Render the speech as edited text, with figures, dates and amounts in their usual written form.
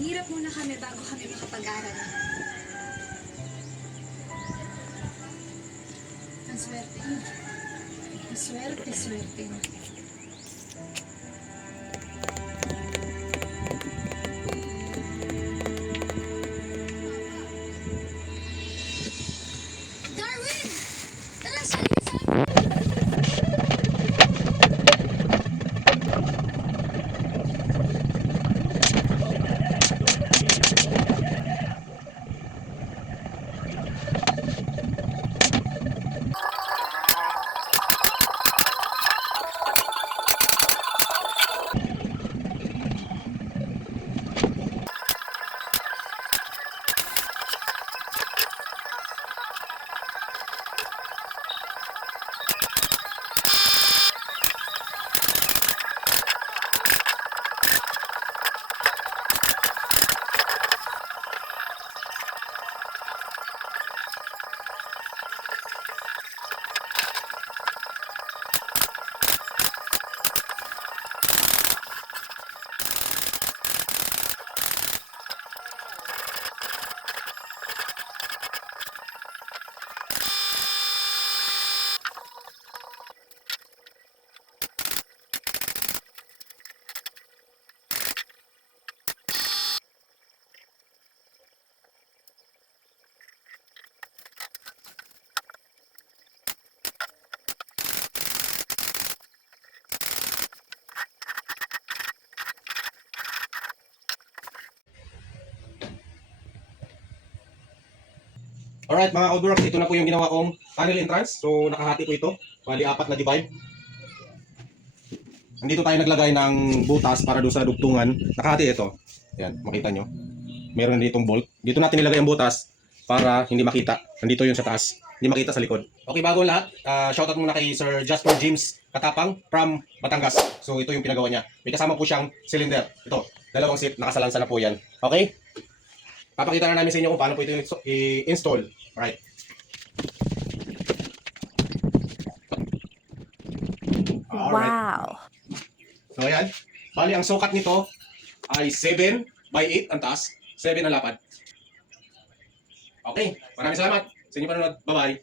Maghirap muna kami bago kami makapag-aral. Ang swerte mo. Ang swerte mo. Darwin! Tara, sali sa amin! Alright mga Outdoors, ito na po yung ginawa kong tunnel entrance. So nakahati po ito, bali 4 na divide. Nandito tayo naglagay ng butas para doon sa dugtungan. Nakahati ito. Yan, makita nyo. Meron ditong bolt. Dito natin nilagay ang butas para hindi makita. Nandito yung sa taas. Hindi makita sa likod. Okay, bago ang lahat, shoutout muna kay Sir Jasper James Katapang from Batangas. So ito yung pinagawa niya. May kasama po siyang cylinder. Ito, dalawang seat, nakasalansa na po yan. Okay? Papakita na namin sa inyo kung paano po ito i-install. Alright. Wow. So ayan. Bali, ang sukat nito ay 7 by 8 ang taas. 7 ang lapad. Okay. Maraming salamat sa inyong panonood. Bye-bye.